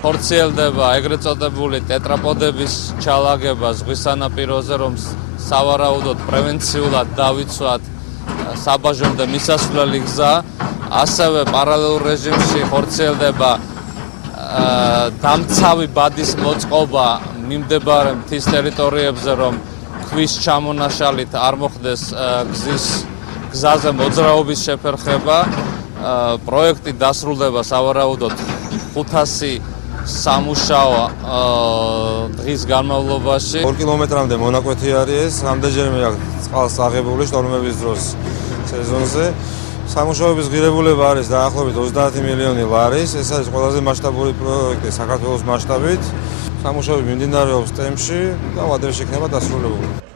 ხორციელდება ეგრეთ წოდებული ტეტრაპოდების ჩალაგება ზღვის სანაპიროზე, რომ სავარაუდოდ პრევენციულად დავიცვათ საბაჟომდე მისასვლელი გზა. ასევე პარალელურ რეჟიმში ხორციელდება დამცავი ბადის მოწყობა მიმდებარე მთის ტერიტორიებზე, რომ ქვის ჩამონაშალით არ მოხდეს გზაზე მოძრაობის შეფერხება. პროექტი დასრულდება სავარაუდოდ 500 სამუშაო დღის განმავლობაში. 2 კილომეტრამდე მონაკვეთი არის ეს, რამდენჯერმე აქვს წყალს აღებული შტორმების დროს სეზონზე. სამუშაოების ღირებულება არის დაახლოებით 30 მილიონი ლარის. ეს არის ყველაზე მასშტაბური პროექტი საქართველოს მასშტაბით. სამუშაოები მიმდინარეობს ტემპში და ვადებში იქნება დასრულებული.